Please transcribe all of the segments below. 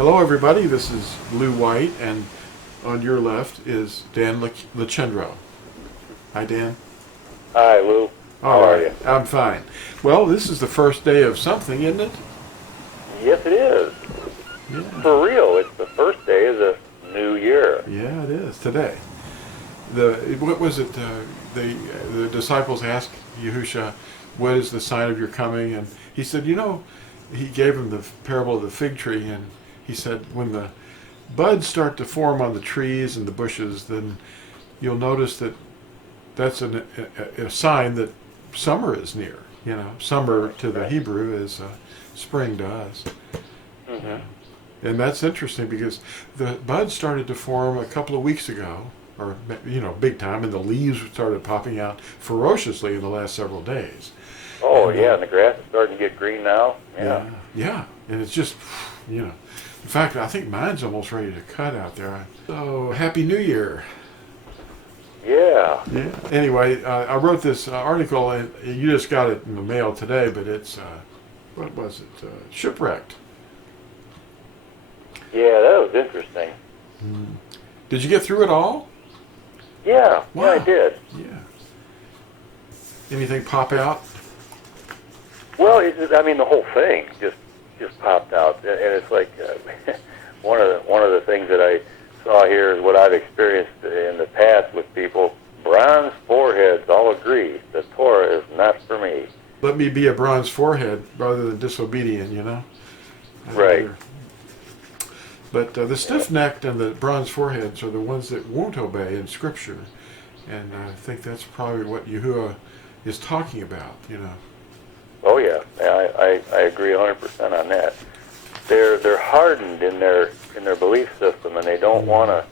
Hello, everybody. This is Lou White, and on your left is Dan Lachendro. Hi, Dan. Hi, Lou. How are you? I'm fine. Well, this is the first day of something, isn't it? Yes, it is. Yeah. For real, it's the first day of the new year. Yeah, it is today. What was it? The disciples asked Yahuah, "What is the sign of your coming?" And he said, he gave them the parable of the fig tree, and he said, when the buds start to form on the trees and the bushes, then you'll notice that that's a sign that summer is near. Summer to the Hebrew is spring to us. Mm-hmm. And that's interesting because the buds started to form a couple of weeks ago, or big time, and the leaves started popping out ferociously in the last several days. Oh, and, and the grass is starting to get green now. Yeah, and it's just, in fact, I think mine's almost ready to cut out there. So, Happy New Year. Yeah. Anyway, I wrote this article, and you just got it in the mail today, but it's, what was it? Shipwrecked. Yeah, that was interesting. Did you get through it all? Yeah, wow. Yeah, I did. Yeah. Anything pop out? Well, the whole thing just popped out, and it's like one of the things that I saw here is what I've experienced in the past with people. Bronze foreheads all agree the Torah is not for me. Let me be a bronze forehead rather than disobedient, Right. But the stiff-necked and the bronze foreheads are the ones that won't obey in Scripture, and I think that's probably what Yahuah is talking about, Oh yeah, I agree 100% on that. They're hardened in their belief system, and they don't want to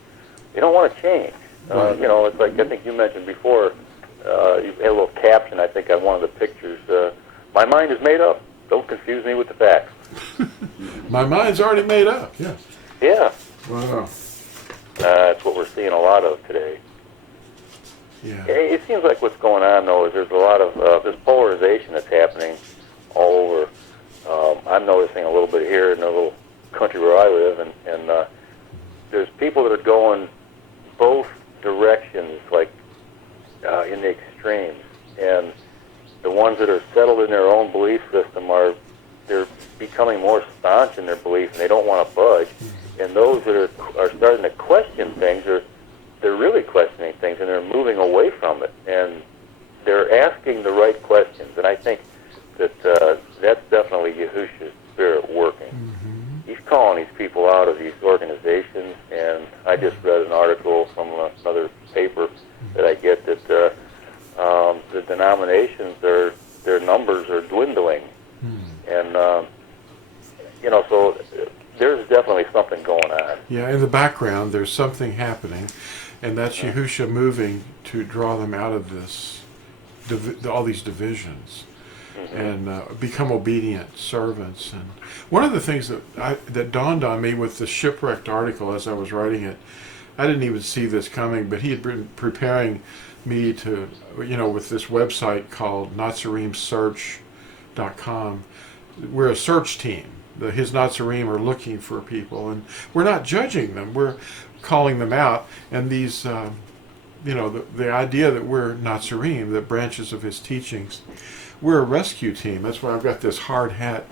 change. Right. It's like I think you mentioned before. You had a little caption, I think, on one of the pictures. My mind is made up. Don't confuse me with the facts. My mind's already made up. Yeah. Yeah. Wow. That's what we're seeing a lot of today. Yeah. It seems like what's going on, though, is there's a lot of this polarization that's happening all over. I'm noticing a little bit here in the little country where I live, and there's people that are going both directions, like in the extremes. And the ones that are settled in their own belief system they're becoming more staunch in their belief, and they don't want to budge. And those that are starting to question things, they're really questioning things, and they're moving away from it, and they're asking the right questions. And I think that that's definitely Yahush's spirit working. Mm-hmm. He's calling these people out of these organizations, and I just read an article from another paper that I get that the denominations, their numbers are dwindling. And, so there's definitely something going on. Yeah, in the background, there's something happening, and that's Yahushua moving to draw them out of this, all these divisions, and become obedient servants. And one of the things that dawned on me with the Shipwrecked article as I was writing it, I didn't even see this coming, but he had been preparing me to, with this website called NatsarimSearch.com. We're a search team. His Natsarim are looking for people, and we're not judging them. We're calling them out. And these, the idea that we're Natsarim, the branches of his teachings, we're a rescue team. That's why I've got this hard hat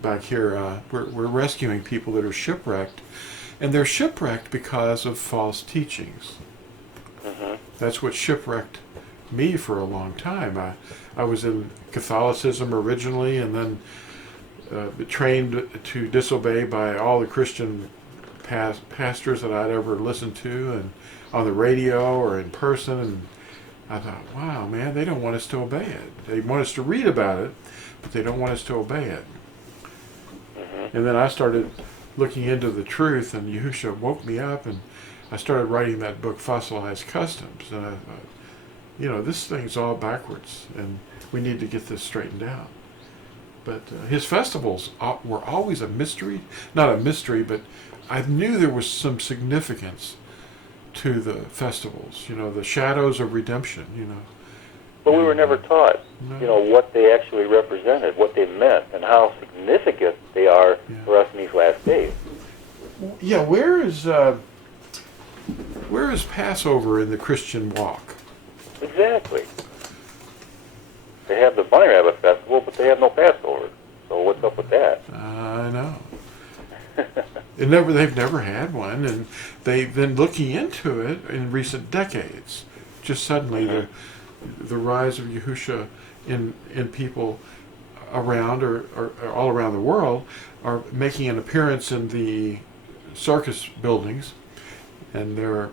back here. We're rescuing people that are shipwrecked, and they're shipwrecked because of false teachings. That's what shipwrecked me for a long time. I was in Catholicism originally, and then trained to disobey by all the Christian pastors that I'd ever listened to, and on the radio or in person. And I thought, wow, man, they don't want us to obey it. They want us to read about it, but they don't want us to obey it. And then I started looking into the truth, and Yahushua woke me up, and I started writing that book, Fossilized Customs. And I thought, this thing's all backwards, and we need to get this straightened out. But his festivals were always a mystery. Not a mystery, but I knew there was some significance to the festivals. The shadows of redemption, But we were never taught, what they actually represented, what they meant, and how significant they are for us in these last days. Yeah, where is Passover in the Christian walk? Exactly. They have the Bunny Rabbit Festival, but they have no Passover. So what's up with that? I know. They've never had one, and they've been looking into it in recent decades. Just suddenly, the rise of Yahushua in people around or all around the world are making an appearance in the circus buildings, and they're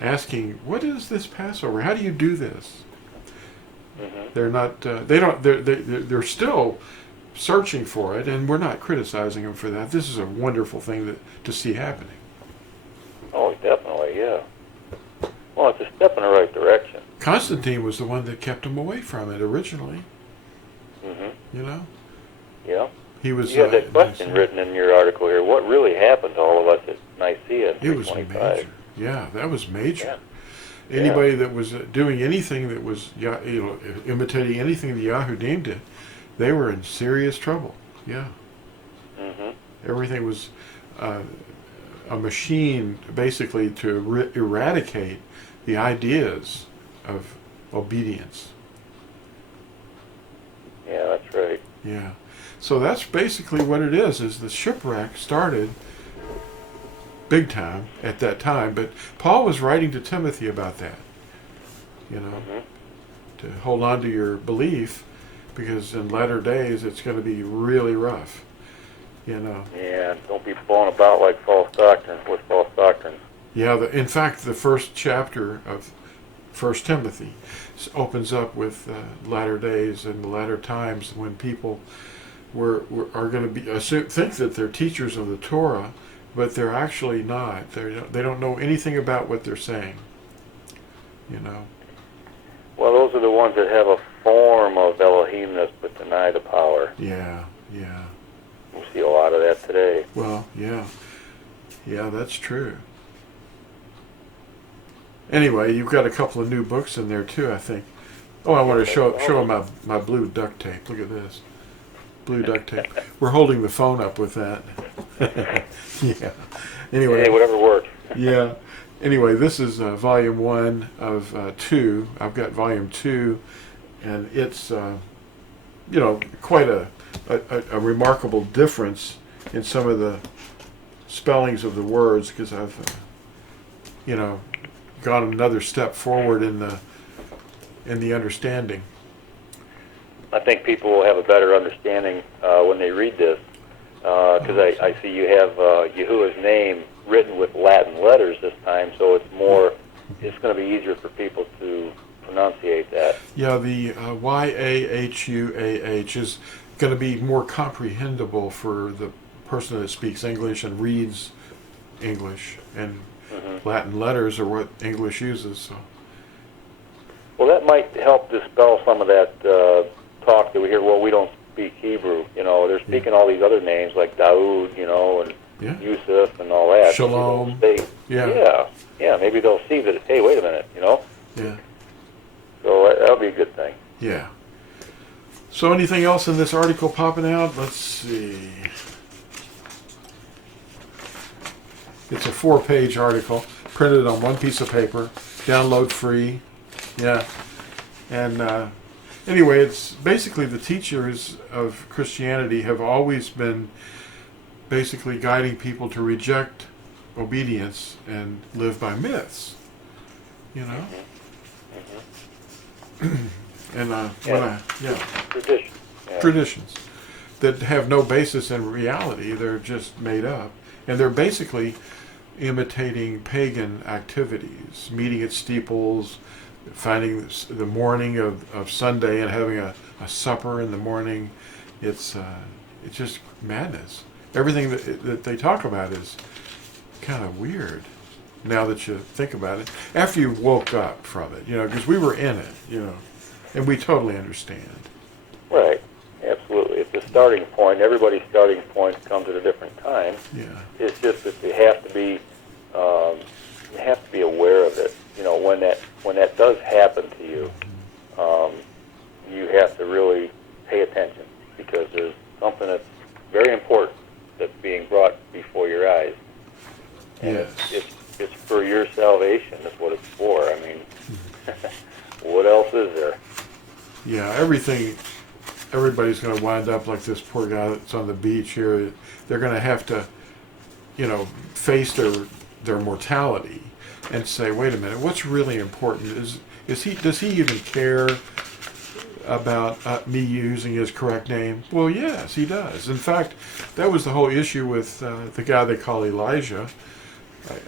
asking, "What is this Passover? How do you do this?" They're not. They don't. They're still searching for it, and we're not criticizing them for that. This is a wonderful thing to see happening. Oh, definitely, yeah. Well, it's a step in the right direction. Constantine was the one that kept them away from it originally. You know. Yeah. He was. You had that question written in your article here. What really happened to all of us at Nicaea in It was 325? major. Yeah, that was major. Yeah. Anybody that was doing anything that was, imitating anything the Yahudim did, they were in serious trouble. Yeah. Everything was a machine, basically, to eradicate the ideas of obedience. Yeah, that's right. Yeah. So that's basically what it is the shipwreck started big time at that time, but Paul was writing to Timothy about that, to hold on to your belief, because in latter days it's going to be really rough, Yeah, don't be blown about like false doctrines with false doctrines. Yeah, in fact, the first chapter of 1 Timothy opens up with latter days and the latter times when people are going to be think that they're teachers of the Torah, but they're actually not. They don't know anything about what they're saying. Well, those are the ones that have a form of Elohimness but deny the power. Yeah. We see a lot of that today. Well, yeah, that's true. Anyway, you've got a couple of new books in there too, I think. Oh, I want to show my blue duct tape. Look at this. Blue duct tape. We're holding the phone up with that. Yeah. Anyway. Hey, whatever works. Yeah. Anyway, this is volume 1 of 2. I've got volume 2, and it's quite a remarkable difference in some of the spellings of the words, because I've gone another step forward in the understanding. I think people will have a better understanding when they read this, because I see you have Yahuah's name written with Latin letters this time, so it's going to be easier for people to pronunciate that. Yeah, the Yahuah is going to be more comprehensible for the person that speaks English and reads English, and Latin letters are what English uses. So. Well, that might help dispel some of that talk that we hear. Well, we don't speak Hebrew. They're speaking all these other names like Daoud, and Yusuf and all that. Shalom. Yeah. Maybe they'll see that. Hey, wait a minute. Yeah. So that'll be a good thing. Yeah. So anything else in this article popping out? Let's see. It's a 4-page article, printed on one piece of paper, download free. Yeah. And anyway, it's basically the teachers of Christianity have always been basically guiding people to reject obedience and live by myths. And traditions that have no basis in reality. They're just made up, and they're basically imitating pagan activities, meeting at steeples, finding the morning of Sunday and having a supper in the morning. It's just madness. Everything that they talk about is kind of weird now that you think about it. After you woke up from it, because we were in it, and we totally understand. Right. Absolutely. It's a starting point. Everybody's starting point comes at a different time. Yeah. It's just that you have to be aware of it. When that does happen to you, you have to really pay attention, because there's something that's very important that's being brought before your eyes. polarization is what it's for. I mean, what else is there? Yeah, everybody's going to wind up like this poor guy that's on the beach here. They're going to have to, face their mortality and say, wait a minute, what's really important? Does he even care about me using his correct name? Well, yes, he does. In fact, that was the whole issue with the guy they call Elijah,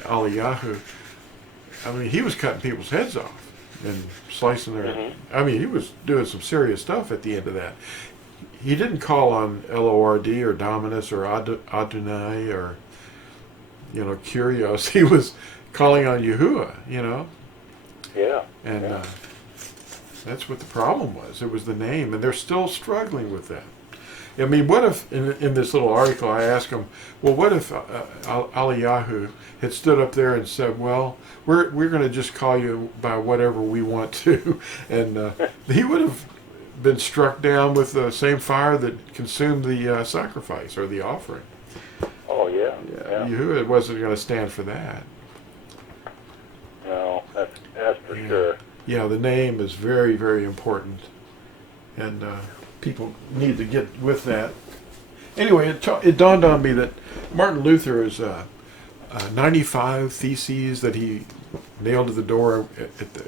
Yahuah. I mean, he was cutting people's heads off and slicing their... I mean, he was doing some serious stuff at the end of that. He didn't call on Lord or Dominus or Adonai or, Kyrios. He was calling on Yahuah, Yeah. And that's what the problem was. It was the name, and they're still struggling with that. I mean, what if, in this little article, I asked him, well, what if Yahuah had stood up there and said, well, we're going to just call you by whatever we want to, and he would have been struck down with the same fire that consumed the sacrifice or the offering. Oh, yeah. Yahuah wasn't going to stand for that. No, that's for sure. Yeah, the name is very, very important, and people need to get with that. Anyway, it dawned on me that Martin Luther is 95 theses that he nailed to the door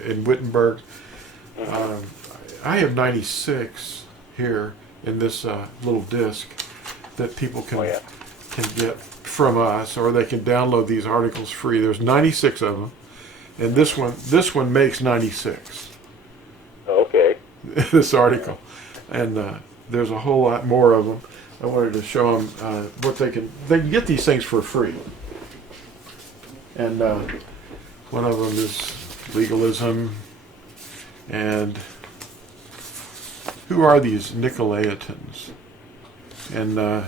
in Wittenberg. I have 96 here in this little disc that people can get from us, or they can download these articles free. There's 96 of them, and this one makes 96. Okay. This article, and there's a whole lot more of them. I wanted to show them what they can get these things for free. And one of them is legalism, and who are these Nicolaitans? And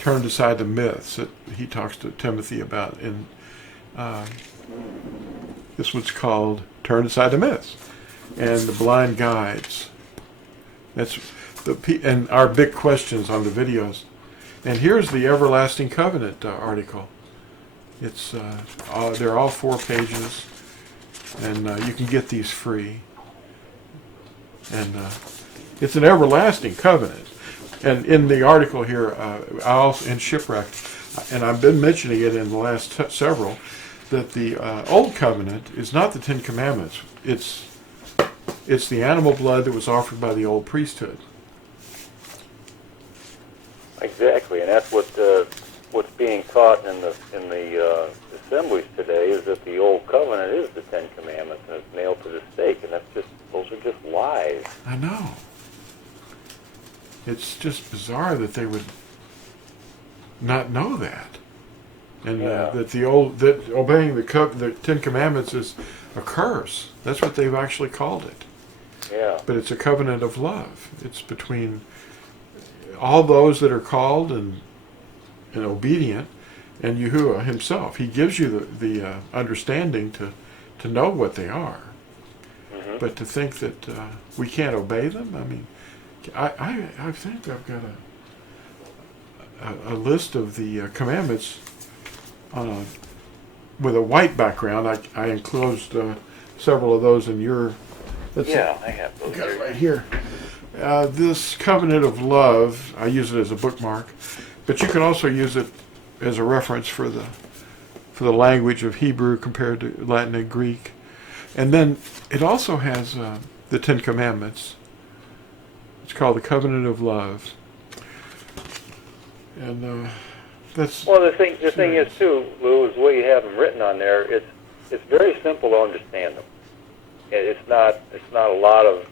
turned aside the myths that he talks to Timothy about. In this one's called "Turned Aside the Myths," and the blind guides. That's and our big questions on the videos. And here's the Everlasting Covenant article. It's they're all 4 pages, and you can get these free. And it's an everlasting covenant. And in the article here, in Shipwrecked, and I've been mentioning it in the last several, that the Old Covenant is not the 10 Commandments. It's the animal blood that was offered by the old priesthood. Exactly, and that's what's being taught in the assemblies today, is that the Old Covenant is the 10 Commandments and it's nailed to the stake, and those are just lies. I know. It's just bizarre that they would not know that, and that that obeying the 10 Commandments is a curse. That's what they've actually called it. Yeah. But it's a covenant of love. It's between all those that are called and obedient, and Yahuah himself. He gives you the understanding to know what they are. Mm-hmm. But to think that we can't obey them, I mean, I think I've got a list of the commandments with a white background. I enclosed several of those in your... I have those. Got it right here. This covenant of love, I use it as a bookmark, but you can also use it as a reference for the language of Hebrew compared to Latin and Greek. And then it also has the 10 Commandments. It's called the Covenant of Love. And that's... Well, the thing is, too, Lou, is the way you have them written on there, it's very simple to understand them. It's not a lot of,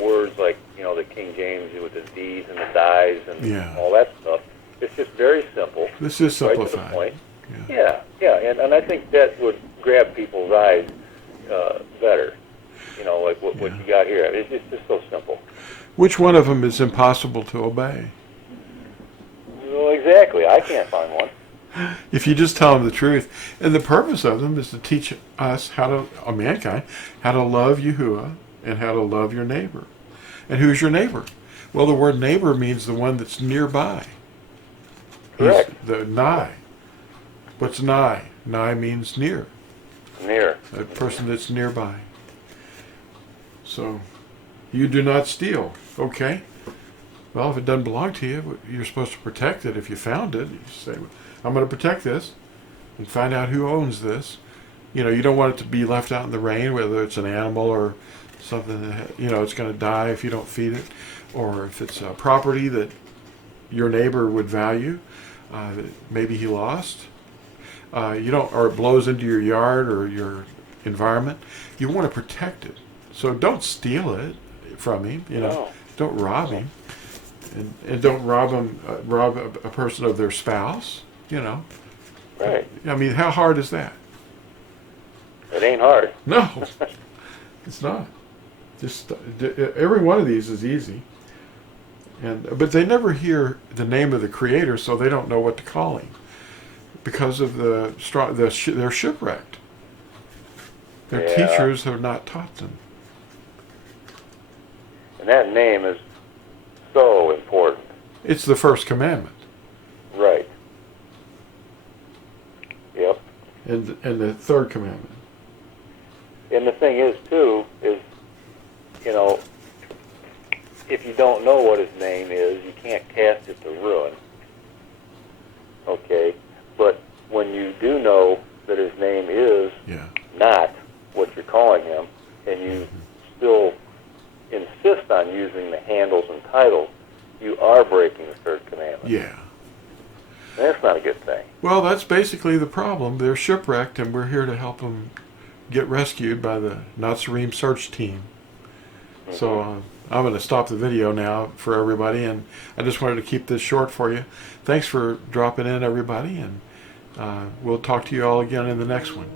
words like, the King James with the D's and the dies and all that stuff. It's just very simple. This is simplified. Right to the point. Yeah. And I think that would grab people's eyes better. Like what you got here. It's just so simple. Which one of them is impossible to obey? Well, exactly. I can't find one. If you just tell them the truth. And the purpose of them is to teach us mankind, how to love Yahuah and how to love your neighbor. And who's your neighbor? Well, the word neighbor means the one that's nearby. Correct. The nigh. What's nigh? Nigh means near. Near. A person that's nearby. So, you do not steal. Okay. Well, if it doesn't belong to you, you're supposed to protect it. If you found it, you say, I'm going to protect this and find out who owns this. You know, you don't want it to be left out in the rain, whether it's an animal or something that, you know, it's going to die if you don't feed it, or if it's a property that your neighbor would value, that maybe he lost. You don't, or it blows into your yard or your environment. You want to protect it. So don't steal it from him, you know. No. Don't rob him. And don't rob a person of their spouse, you know. Right. I mean, how hard is that? It ain't hard. No, it's not. Just every one of these is easy, but they never hear the name of the Creator, so they don't know what to call him because of they're shipwrecked. Their teachers have not taught them. And that name is so important. It's the first commandment. Right. Yep. And the third commandment. And the thing is, too, is, you know, if you don't know what his name is, you can't cast it to ruin. Okay? But when you do know that his name is not what you're calling him, and you still insist on using the handles and titles, you are breaking the third commandment. Yeah. And that's not a good thing. Well, that's basically the problem. They're shipwrecked, and we're here to help them get rescued by the Nazarene search team. Mm-hmm. So I'm going to stop the video now for everybody, and I just wanted to keep this short for you. Thanks for dropping in, everybody, and we'll talk to you all again in the next one.